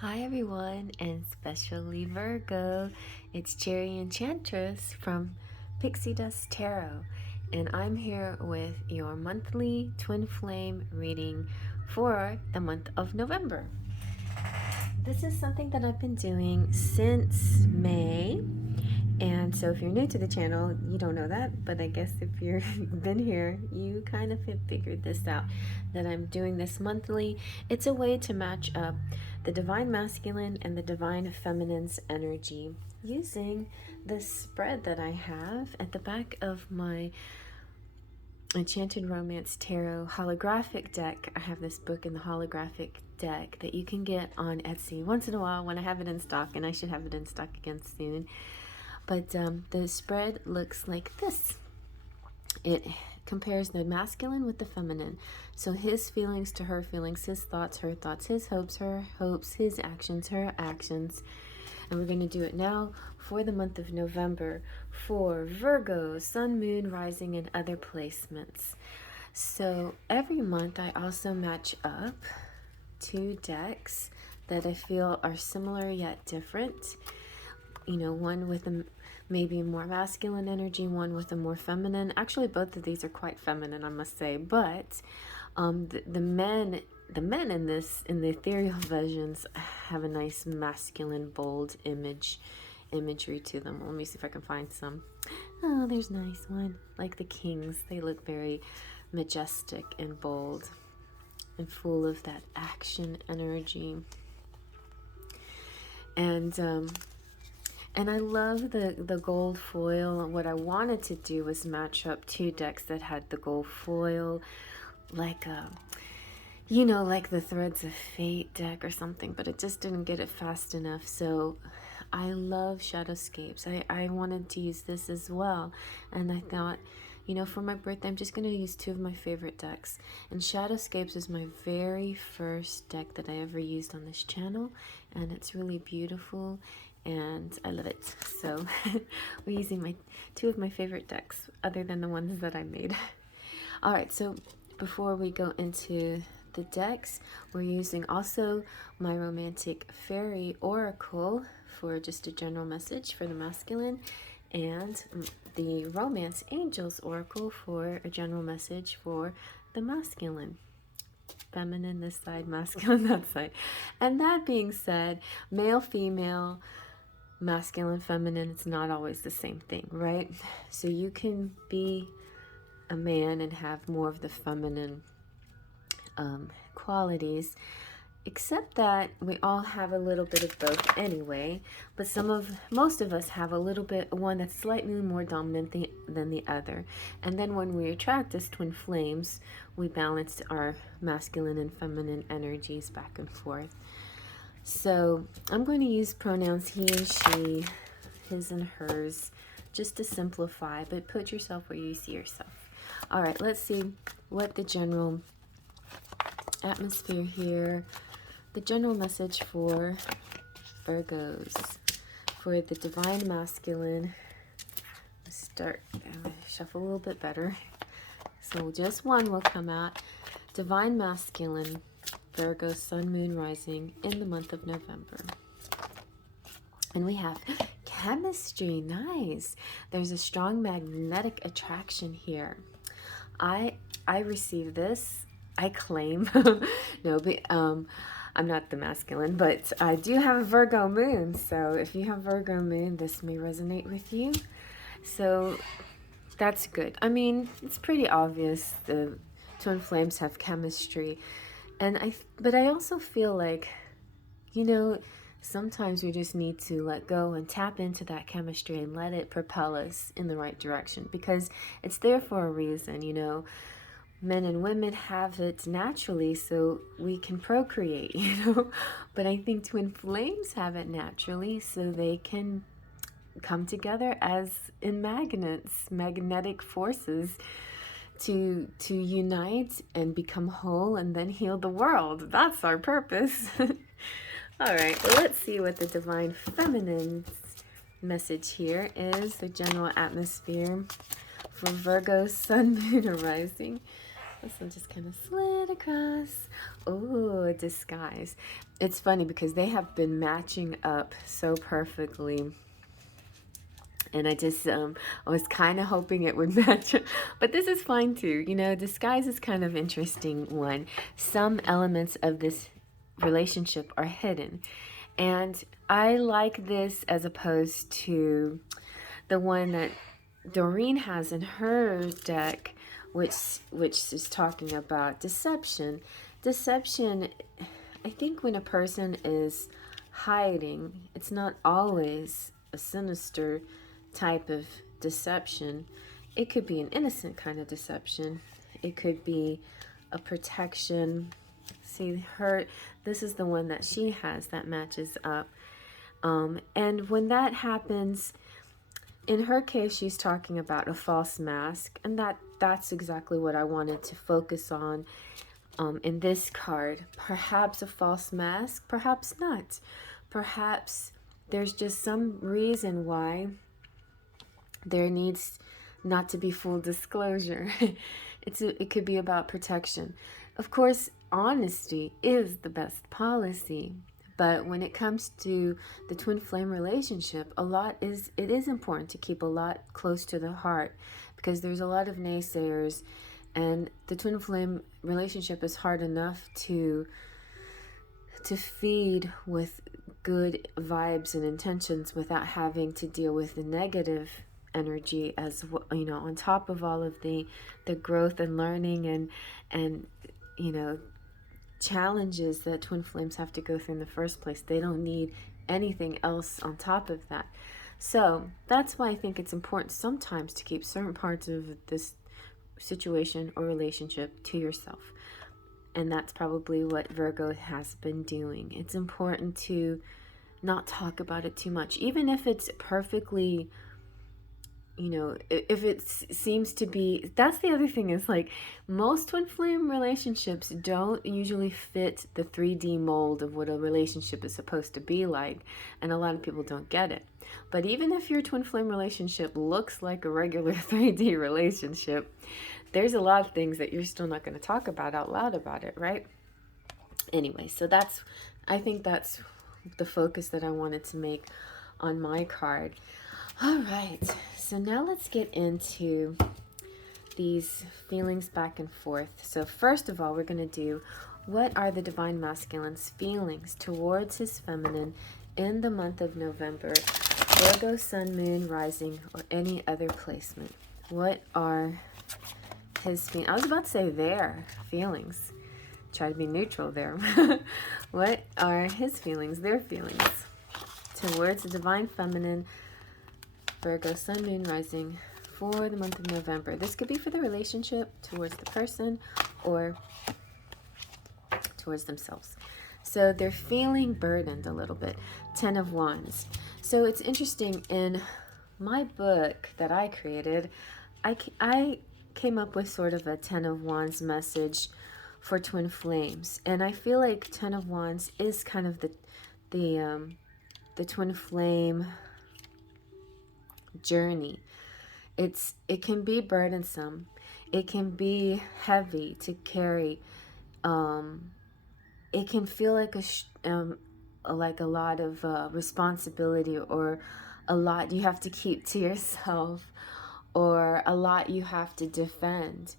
Hi everyone, and especially Virgo. It's Cherry Enchantress from Pixie Dust Tarot, and I'm here with your monthly twin flame reading for the month of November. This is something that I've been doing since May, and so if you're new to the channel, you don't know that, but I guess if you've been here, you kind of have figured this out, that I'm doing this monthly. It's a way to match up the Divine Masculine and the Divine Feminine's energy using the spread that I have at the back of my Enchanted Romance Tarot holographic deck. I have this book in the holographic deck that you can get on Etsy once in a while when I have it in stock, and I should have it in stock again soon. But the spread looks like this. It compares the masculine with the feminine. So his feelings to her feelings, his thoughts, her thoughts, his hopes, her hopes, his actions, her actions. And we're going to do it now for the month of November for Virgo, Sun, Moon, Rising, and other placements. So every month I also match up two decks that I feel are similar yet different. You know, one with a maybe more masculine energy, one with a more feminine. Actually, both of these are quite feminine, I must say. But the men in the ethereal visions have a nice masculine, bold imagery to them. Let me see if I can find some. Oh, there's a nice one. Like the kings, they look very majestic and bold and full of that action energy. And I love the gold foil. What I wanted to do was match up two decks that had the gold foil, like like the Threads of Fate deck or something, but it just didn't get it fast enough. So I love Shadowscapes. I wanted to use this as well, and I thought, for my birthday, I'm just going to use two of my favorite decks. And Shadowscapes is my very first deck that I ever used on this channel, and it's really beautiful, and I love it. So we're using two of my favorite decks, other than the ones that I made. All right, so before we go into the decks, we're using also my romantic Faery oracle for just a general message for the masculine, and the romance angels oracle for a general message for the masculine. Feminine this side, masculine that side. And that being said, male, female, masculine, feminine, it's not always the same thing, right? So you can be a man and have more of the feminine qualities, except that we all have a little bit of both anyway, but most of us have a little bit, one that's slightly more dominant than the other. And then when we attract as twin flames, we balance our masculine and feminine energies back and forth. So I'm going to use pronouns he and she, his and hers, just to simplify, but put yourself where you see yourself. All right, let's see what the general atmosphere here, the general message for Virgos, for the divine masculine. Let's shuffle a little bit better. So just one will come out. Divine masculine, Virgo, Sun, Moon, Rising in the month of November. And we have chemistry. Nice. There's a strong magnetic attraction here. I receive this. I claim. No, but I'm not the masculine, but I do have a Virgo moon. So if you have Virgo moon, this may resonate with you. So that's good. I mean, it's pretty obvious the twin flames have chemistry. But I also feel like, sometimes we just need to let go and tap into that chemistry and let it propel us in the right direction, because it's there for a reason. Men and women have it naturally so we can procreate, but I think twin flames have it naturally so they can come together as in magnetic forces to unite and become whole and then heal the world. That's our purpose. All right, well, let's see what the divine feminine message here is, the general atmosphere for Virgo, Sun, Moon, or Rising This one just kind of slid across. Oh, disguise. It's funny because they have been matching up so perfectly. And I just, I was kind of hoping it would match, but this is fine too. You know, disguise is kind of interesting one. Some elements of this relationship are hidden. And I like this as opposed to the one that Doreen has in her deck, which is talking about deception. Deception, I think when a person is hiding, it's not always a sinister type of deception. It could be an innocent kind of deception. It could be a protection. See, this is the one that she has that matches up. And when that happens, in her case, she's talking about a false mask, and that's exactly what I wanted to focus on in this card. Perhaps a false mask, perhaps not. Perhaps there's just some reason why there needs not to be full disclosure. It could be about protection. Of course, honesty is the best policy. But when it comes to the twin flame relationship, it is important to keep a lot close to the heart, because there's a lot of naysayers, and the twin flame relationship is hard enough to feed with good vibes and intentions without having to deal with the negative energy, as you know, on top of all of the growth and learning and you know, challenges that twin flames have to go through in the first place. They don't need anything else on top of that. So that's why I think it's important sometimes to keep certain parts of this situation or relationship to yourself. And that's probably what Virgo has been doing. It's important to not talk about it too much, even if it's perfectly, you know, if it seems to be. That's the other thing, is like most twin flame relationships don't usually fit the 3D mold of what a relationship is supposed to be like, and a lot of people don't get it. But even if your twin flame relationship looks like a regular 3D relationship, there's a lot of things that you're still not going to talk about out loud about it, right? Anyway, so I think that's the focus that I wanted to make on my card. All right, so now let's get into these feelings back and forth. So first of all, we're going to do, what are the Divine Masculine's feelings towards his feminine in the month of November? Virgo, Sun, Moon, Rising, or any other placement. What are his feelings? I was about to say their feelings. Try to be neutral there. What are his feelings, their feelings towards the Divine Feminine, Virgo, Sun, Moon, Rising, for the month of November? This could be for the relationship, towards the person, or towards themselves. So they're feeling burdened a little bit. 10 of Wands. So it's interesting, in my book that I created, I came up with sort of a 10 of Wands message for twin flames. And I feel like 10 of Wands is kind of the twin flame journey. It can be burdensome. It can be heavy to carry. It can feel like a lot of responsibility, or a lot you have to keep to yourself, or a lot you have to defend.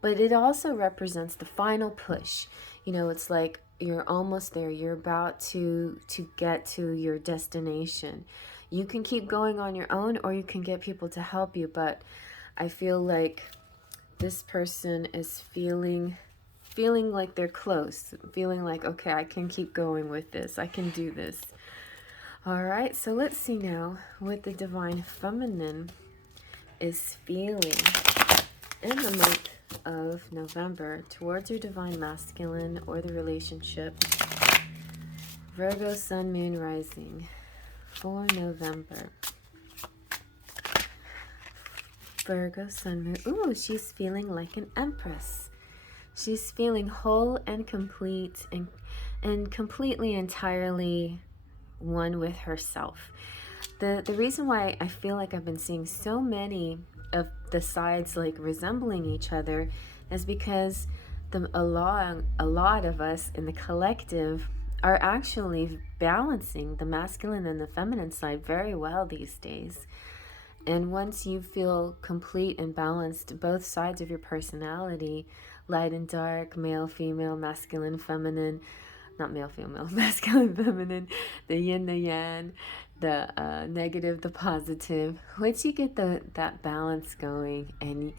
But it also represents the final push. You know, it's like you're almost there. You're about to get to your destination. You can keep going on your own, or you can get people to help you. But I feel like this person is feeling like they're close, feeling like, okay, I can keep going with this. I can do this. All right, so let's see now what the Divine Feminine is feeling in the month of November towards your Divine Masculine or the relationship. Virgo, Sun, Moon, Rising for November. Virgo, Sun, Moon. Ooh, she's feeling like an Empress. She's feeling whole and complete, and completely, entirely one with herself. The reason why I feel like I've been seeing so many of the sides like resembling each other is because a lot of us in the collective are actually balancing the masculine and the feminine side very well these days. And once you feel complete and balanced, both sides of your personality, light and dark, male, female, masculine, feminine, not male, female, masculine, feminine, the yin, the yang, the negative, the positive. Once you get that balance going, and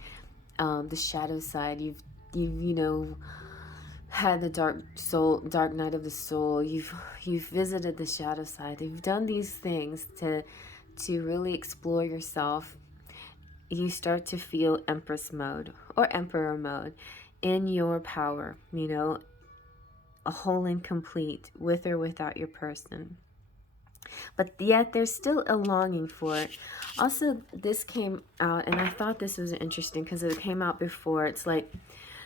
the shadow side, you've had the dark night of the soul. You've visited the shadow side. You've done these things to really explore yourself. You start to feel Empress mode or Emperor mode in your power. A whole and complete, with or without your person. But yet there's still a longing for it. Also, this came out, and I thought this was interesting because it came out before. It's like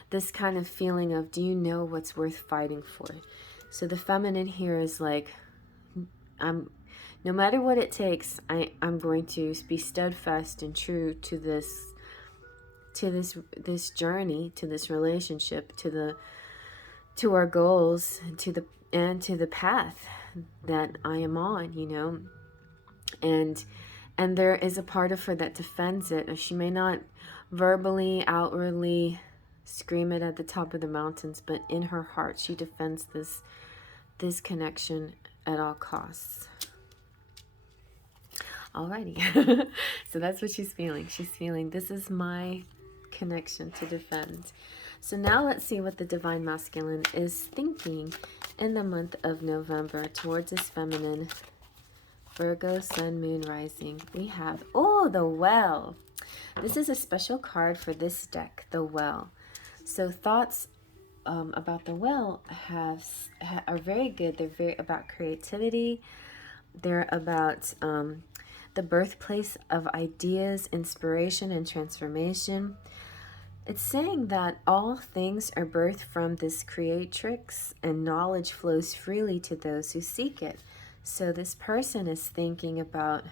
this kind of feeling of, do you know what's worth fighting for? So the feminine here is like, no matter what it takes, I'm going to be steadfast and true to this journey, to this relationship, to our goals, to the path that I am on, and there is a part of her that defends it. She may not verbally, outwardly scream it at the top of the mountains, but in her heart, she defends this connection at all costs. Alrighty, so that's what she's feeling. She's feeling, this is my connection to defend. So now let's see what the Divine Masculine is thinking in the month of November towards his feminine. Virgo, Sun, Moon, Rising. We have, the Well. This is a special card for this deck, the Well. So thoughts about the Well are very good. They're very about creativity. They're about the birthplace of ideas, inspiration, and transformation. It's saying that all things are birthed from this creatrix, and knowledge flows freely to those who seek it. So this person is thinking about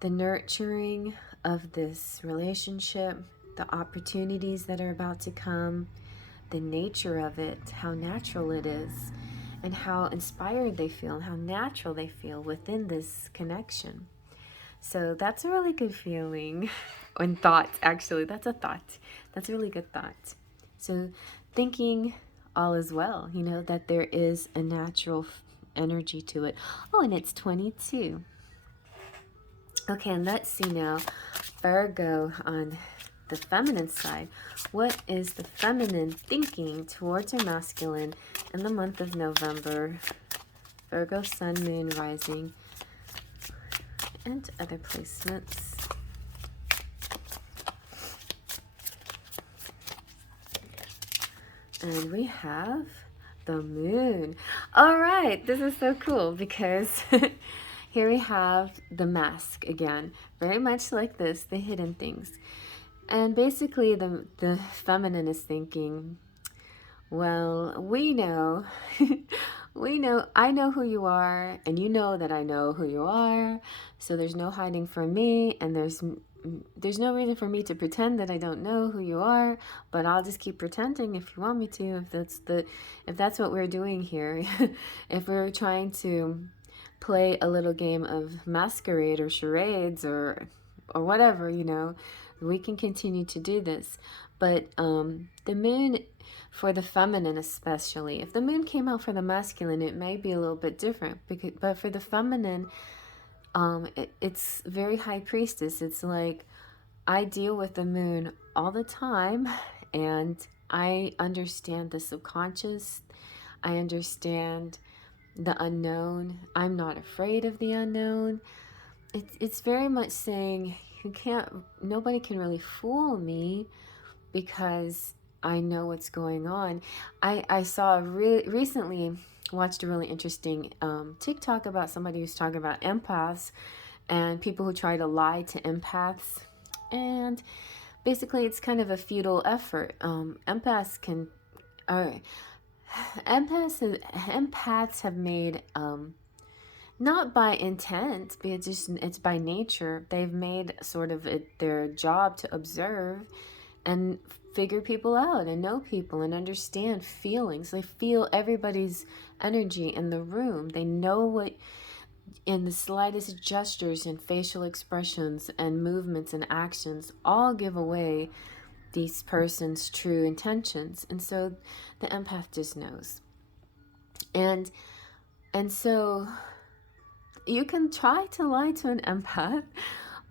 the nurturing of this relationship, the opportunities that are about to come, the nature of it, how natural it is, and how inspired they feel, and how natural they feel within this connection. So that's a really good feeling. And thought, actually, that's a thought. That's a really good thought. So thinking all is well, that there is a natural energy to it. And it's 22. Okay, and let's see now, Virgo on the feminine side. What is the feminine thinking towards her masculine in the month of November? Virgo, Sun, Moon, Rising, and other placements. And we have the Moon. All right, this is so cool because here we have the mask again, very much like this, the hidden things. And basically the feminine is thinking, well, we know, I know who you are, and you know that I know who you are, so there's no hiding from me, and there's no reason for me to pretend that I don't know who you are, but I'll just keep pretending if you want me to, if that's what we're doing here. If we're trying to play a little game of masquerade or charades or whatever, we can continue to do this. But the moon, for the feminine especially, if the moon came out for the masculine, it may be a little bit different, but for the feminine, it's very high priestess. It's like, I deal with the moon all the time, and I understand the subconscious. I understand the unknown. I'm not afraid of the unknown. It's very much saying, nobody can really fool me because I know what's going on. I saw recently watched a really interesting TikTok about somebody who's talking about empaths and people who try to lie to empaths, and basically it's kind of a futile effort. Empaths have made not by intent, but it's by nature. They've made sort of their job to observe and figure people out and know people and understand feelings. They feel everybody's energy in the room. They know what, in the slightest gestures and facial expressions and movements and actions, all give away these person's true intentions. And so the empath just knows. And so you can try to lie to an empath,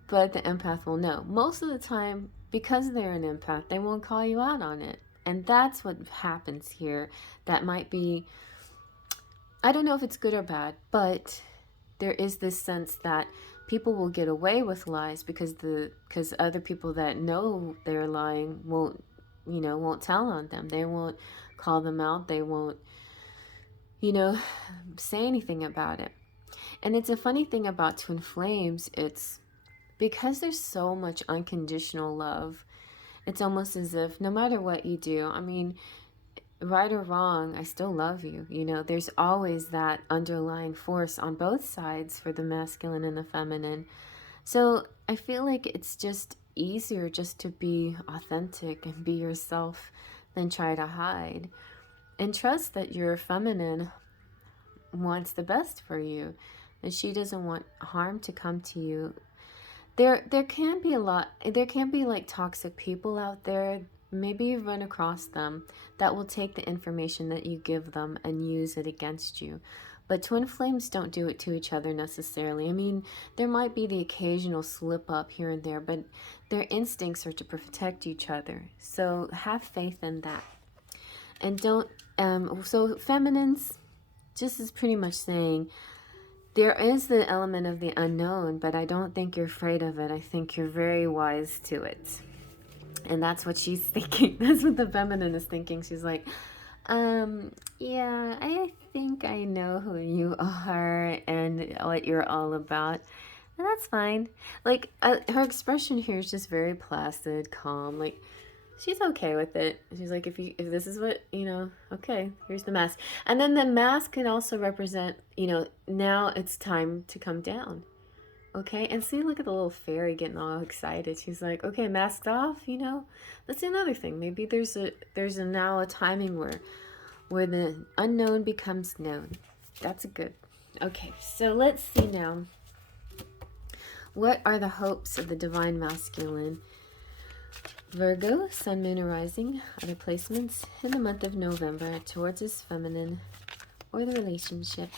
but the empath will know. Most of the time, because they're an empath, they won't call you out on it. And that's what happens here. That might be, I don't know if it's good or bad, but there is this sense that people will get away with lies because other people that know they're lying won't tell on them. They won't call them out. They won't, say anything about it. And it's a funny thing about twin flames. It's because there's so much unconditional love. It's almost as if no matter what you do, I mean, right or wrong, I still love you. There's always that underlying force on both sides for the masculine and the feminine. So I feel like it's just easier just to be authentic and be yourself than try to hide. And trust that your feminine wants the best for you, and she doesn't want harm to come to you. There can be like toxic people out there. Maybe you've run across them that will take the information that you give them and use it against you. But twin flames don't do it to each other necessarily. I mean, there might be the occasional slip up here and there, but their instincts are to protect each other. So have faith in that. And don't, so feminines, just is pretty much saying, there is the element of the unknown, but I don't think you're afraid of it. I think you're very wise to it. And that's what she's thinking. That's what the feminine is thinking. She's like, yeah, I think I know who you are and what you're all about. And that's fine. Like, her expression here is just very placid, calm. Like, she's okay with it. She's like, if this is what, okay, here's the mask. And then the mask can also represent, now it's time to come down. Okay, and see, look at the little fairy getting all excited. She's like, okay, masked off, That's another thing. Maybe there's now a timing where the unknown becomes known. That's good. Okay, so let's see now. What are the hopes of the divine masculine? Virgo, sun, moon, or rising, other placements in the month of November towards his feminine or the relationship.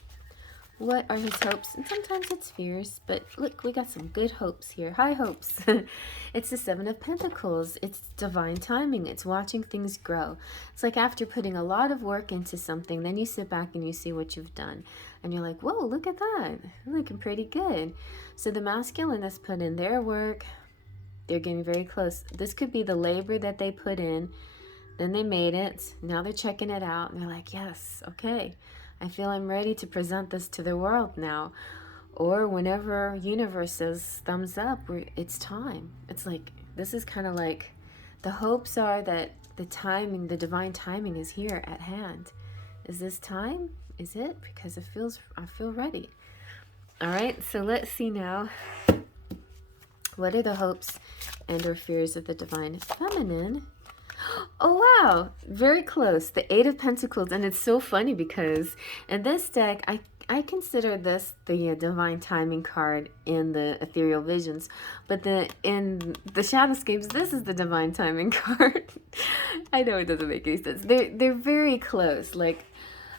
What are his hopes? And sometimes it's fears, but look, we got some good hopes here. High hopes. It's the Seven of Pentacles. It's divine timing. It's watching things grow. It's like after putting a lot of work into something, then you sit back and you see what you've done. And you're like, whoa, look at that. You're looking pretty good. So the masculine has put in their work. They're getting very close. This could be the labor that they put in. Then they made it. Now they're checking it out. And they're like, yes, okay. I feel I'm ready to present this to the world now. Or whenever universe says thumbs up, it's time. It's like, this is kind of like, the hopes are that the timing, the divine timing is here at hand. Is this time? Is it? Because I feel ready. All right, so let's see now. What are the hopes and or fears of the divine feminine? Oh, wow. Very close. The Eight of Pentacles. And it's so funny because in this deck, I consider this the divine timing card in the ethereal visions. But in the shadowscapes, this is the divine timing card. I know it doesn't make any sense. They're very close. Like,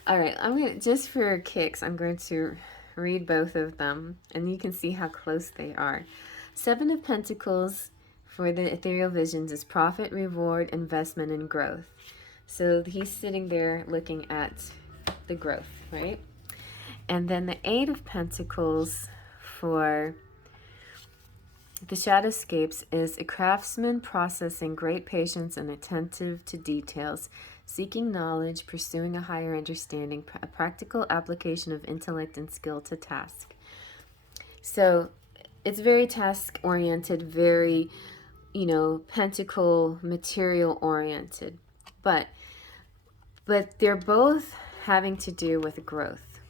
all right, just for kicks, I'm going to read both of them. And you can see how close they are. Seven of Pentacles for the ethereal visions is profit, reward, investment, and growth. So he's sitting there looking at the growth, right? And then the Eight of Pentacles for the shadowscapes is a craftsman processing great patience and attentive to details, seeking knowledge, pursuing a higher understanding, a practical application of intellect and skill to task. So it's very task-oriented, very, pentacle material-oriented. But they're both having to do with growth.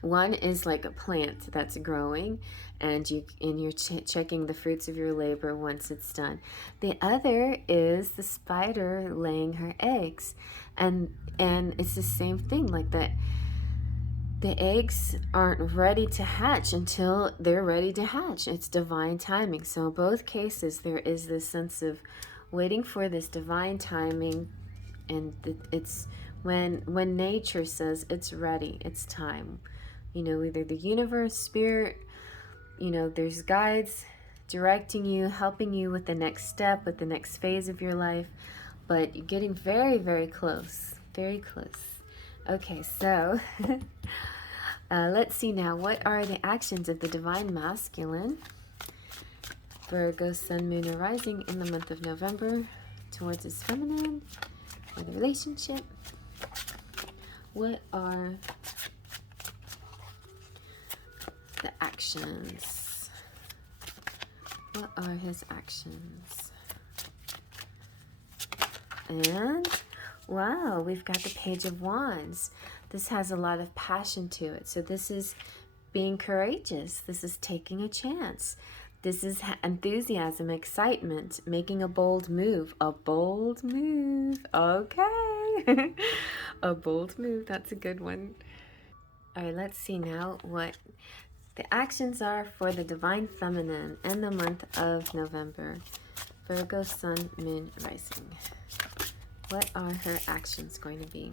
One is like a plant that's growing, and you're checking the fruits of your labor once it's done. The other is the spider laying her eggs, and it's the same thing, like that. The eggs aren't ready to hatch until they're ready to hatch. It's divine timing. So in both cases, there is this sense of waiting for this divine timing, and it's when nature says it's ready, it's time. You know, either the universe, spirit, you know, there's guides directing you, helping you with the next step, with the next phase of your life, but you're getting very, very close, very close. Okay, so let's see now. What are the actions of the divine masculine, Virgo, sun, moon, or rising, in the month of November towards his feminine or the relationship? What are the actions? What are his actions? And wow, we've got the Page of Wands. This has a lot of passion to it. So this is being courageous. This is taking a chance. This is enthusiasm, excitement, making a bold move. A bold move. Okay. A bold move. That's a good one. All right, let's see now what the actions are for the divine feminine in the month of November. Virgo, sun, moon, rising. What are her actions going to be?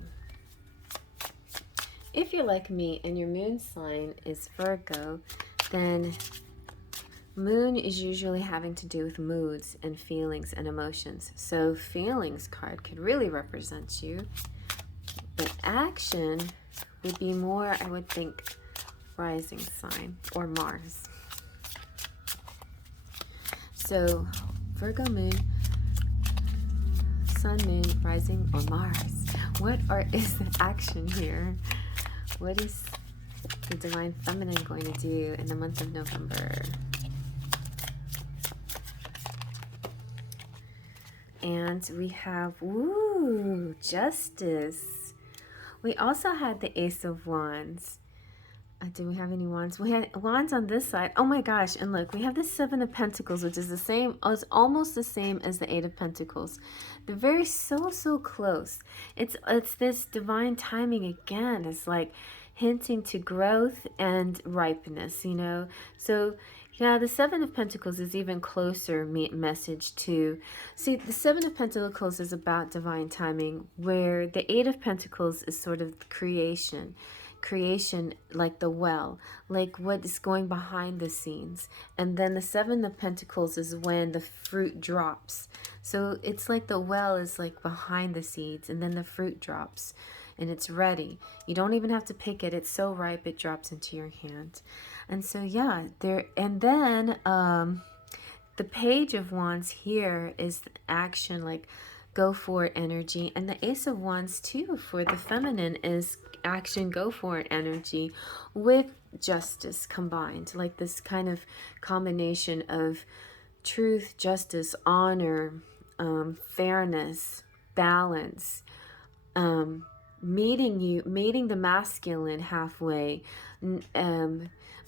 If you're like me and your moon sign is Virgo, then moon is usually having to do with moods and feelings and emotions. So feelings card could really represent you. But action would be more, I would think, rising sign or Mars. So Virgo moon, sun, moon, rising, or Mars. What is the action here? What is the divine feminine going to do in the month of November? And we have, ooh, justice. We also had the Ace of Wands. Do we have any wands? We had wands on this side. Oh my gosh. And look, we have the Seven of Pentacles, which is the same, it's almost the same as the Eight of Pentacles. They're very so close. It's this divine timing again. It's like hinting to growth and ripeness, you know. So yeah, the Seven of Pentacles is even closer message to, see, the Seven of Pentacles is about divine timing, where the Eight of Pentacles is sort of creation, like the well, like what is going behind the scenes. And then the Seven of Pentacles is when the fruit drops. So it's like the well is like behind the seeds, and then the fruit drops and it's ready. You don't even have to pick it. It's so ripe it drops into your hand. And so yeah, there. And then the Page of Wands here is action, like go for it energy. And the Ace of Wands too for the feminine is action, go for it energy with justice combined, like this kind of combination of truth, justice, honor, fairness, balance, meeting the masculine halfway,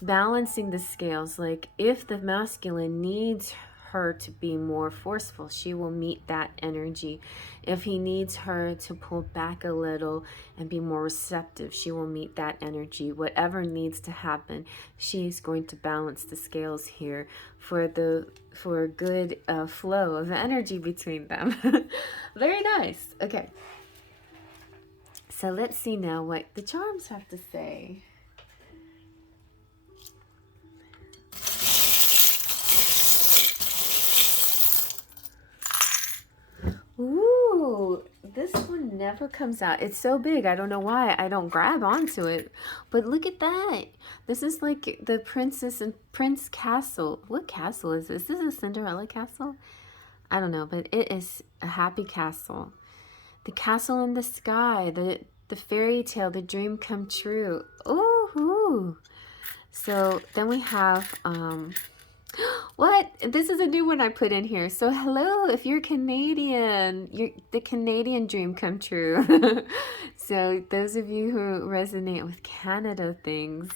balancing the scales. Like if the masculine needs her to be more forceful, she will meet that energy. If he needs her to pull back a little and be more receptive, she will meet that energy. Whatever needs to happen, she's going to balance the scales here for a good flow of energy between them. Very nice. Okay, so let's see now what the charms have to say. Ooh, this one never comes out. It's so big. I don't know why I don't grab onto it. But look at that. This is like the Princess and Prince Castle. What castle is this? Is this a Cinderella castle? I don't know, but it is a happy castle. The castle in the sky, the fairy tale, the dream come true. Ooh. So then we have What? This is a new one I put in here. So hello, if you're Canadian, you're the Canadian dream come true. So those of you who resonate with Canada things,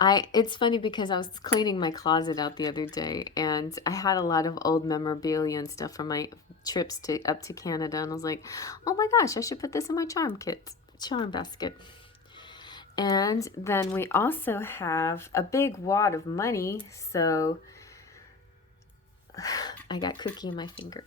it's funny because I was cleaning my closet out the other day and I had a lot of old memorabilia and stuff from my trips up to Canada, and I was like, oh my gosh, I should put this in my charm basket. And then we also have a big wad of money, so I got cookie in my finger.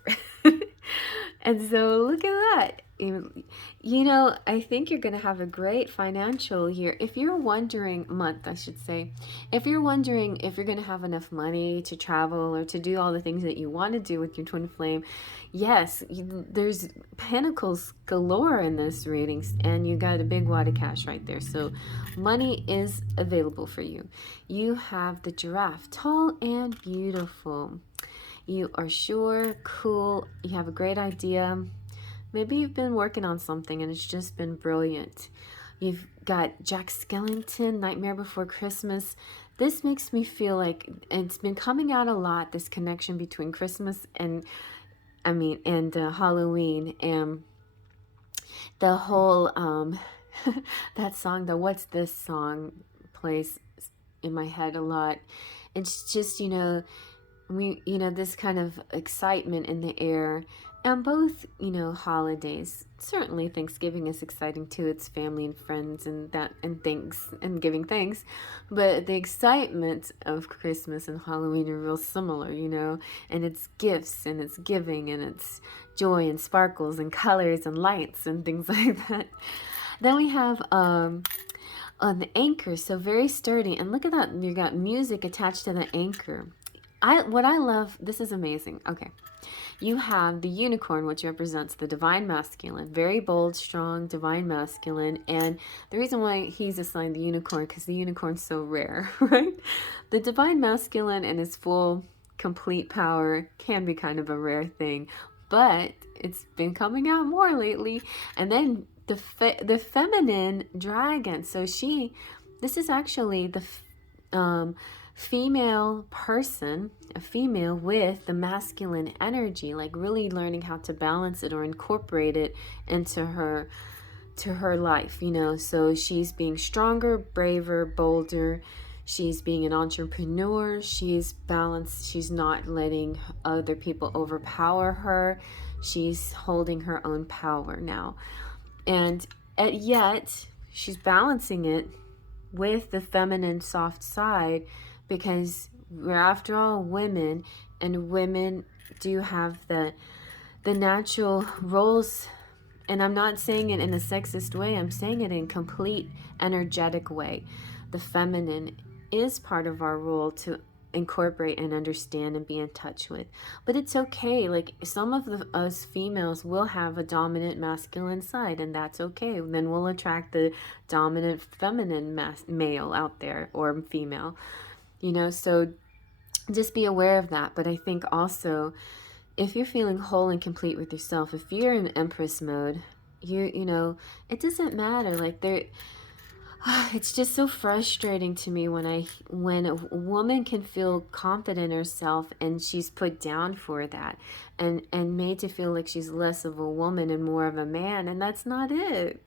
And so look at that. You know, I think you're going to have a great financial year. If you're wondering, month, I should say, if you're wondering if you're going to have enough money to travel or to do all the things that you want to do with your twin flame, yes, there's pentacles galore in this reading, and you got a big wad of cash right there. So money is available for you. You have the giraffe, tall and beautiful. You are sure, cool, you have a great idea. Maybe you've been working on something and it's just been brilliant. You've got Jack Skellington, Nightmare Before Christmas. This makes me feel like it's been coming out a lot, this connection between Christmas and, Halloween, and the whole, that song, the What's This song plays in my head a lot. It's just, this kind of excitement in the air, and both, holidays. Certainly Thanksgiving is exciting too. It's family and friends and things and giving thanks, but the excitement of Christmas and Halloween are real similar, and it's gifts and it's giving and it's joy and sparkles and colors and lights and things like that. Then we have on the anchor, so very sturdy, and look at that, you got music attached to the anchor. What I love, this is amazing. Okay. You have the unicorn, which represents the divine masculine, very bold, strong, divine masculine. And the reason why he's assigned the unicorn, because the unicorn's so rare, right? The divine masculine in his full, complete power can be kind of a rare thing, but it's been coming out more lately. And then the feminine dragon. So this is actually the female person, a female with the masculine energy, like really learning how to balance it or incorporate it into her life, so she's being stronger, braver, bolder. She's being an entrepreneur. She's balanced. She's not letting other people overpower her. She's holding her own power now, and yet she's balancing it with the feminine soft side, because we're, after all, women, and women do have the natural roles. And I'm not saying it in a sexist way. I'm saying it in a complete energetic way. The feminine is part of our role to incorporate and understand and be in touch with. But it's okay. Like, some of us females will have a dominant masculine side, and that's okay. Then we'll attract the dominant feminine male out there, or female. So just be aware of that. But I think also, if you're feeling whole and complete with yourself, if you're in Empress mode, it doesn't matter. Like, it's just so frustrating to me when a woman can feel confident in herself and she's put down for that, and made to feel like she's less of a woman and more of a man, and that's not it.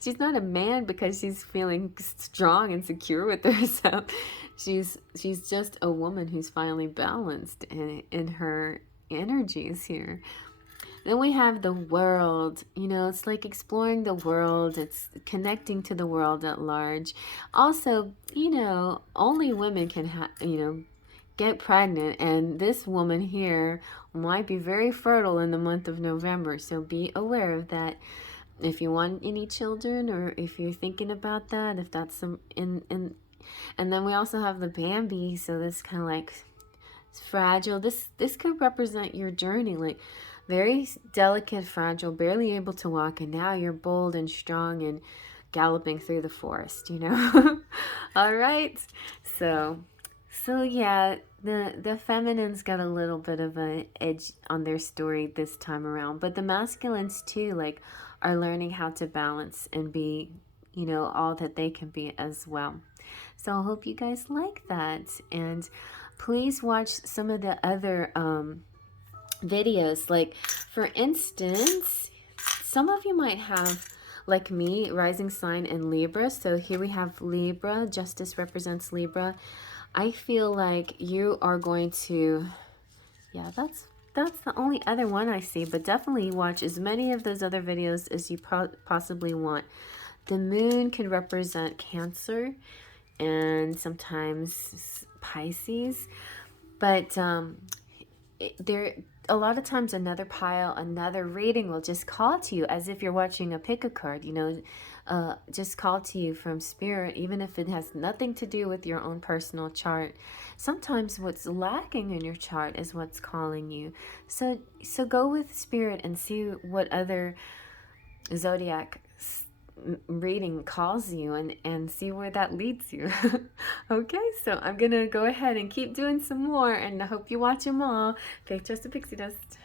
She's not a man because she's feeling strong and secure with herself. She's just a woman who's finally balanced in her energies here. Then we have the world. It's like exploring the world. It's connecting to the world at large. Also, only women can get pregnant, and this woman here might be very fertile in the month of November. So be aware of that. If you want any children, or if you're thinking about that, if that's some and then we also have the Bambi. So this kind of like fragile. This could represent your journey, like very delicate, fragile, barely able to walk, and now you're bold and strong and galloping through the forest, All right. So yeah, the feminine's got a little bit of an edge on their story this time around, but the masculines too, like, are learning how to balance and be, you know, all that they can be as well. So I hope you guys like that. And please watch some of the other videos. Like, for instance, some of you might have, like me, rising sign in Libra. So here we have Libra. Justice represents Libra. I feel like you are going to, yeah, that's the only other one I see, but definitely watch as many of those other videos as you possibly want. The moon can represent Cancer and sometimes Pisces, but there, a lot of times another pile, another reading will just call to you as if you're watching a pick a card, you know, just call to you from spirit, even if it has nothing to do with your own personal chart. Sometimes what's lacking in your chart is what's calling you. So go with spirit and see what other zodiac reading calls you, and see where that leads you. Okay, so I'm gonna go ahead and keep doing some more, and I hope you watch them all. Faith, Trust, and Pixie Dust.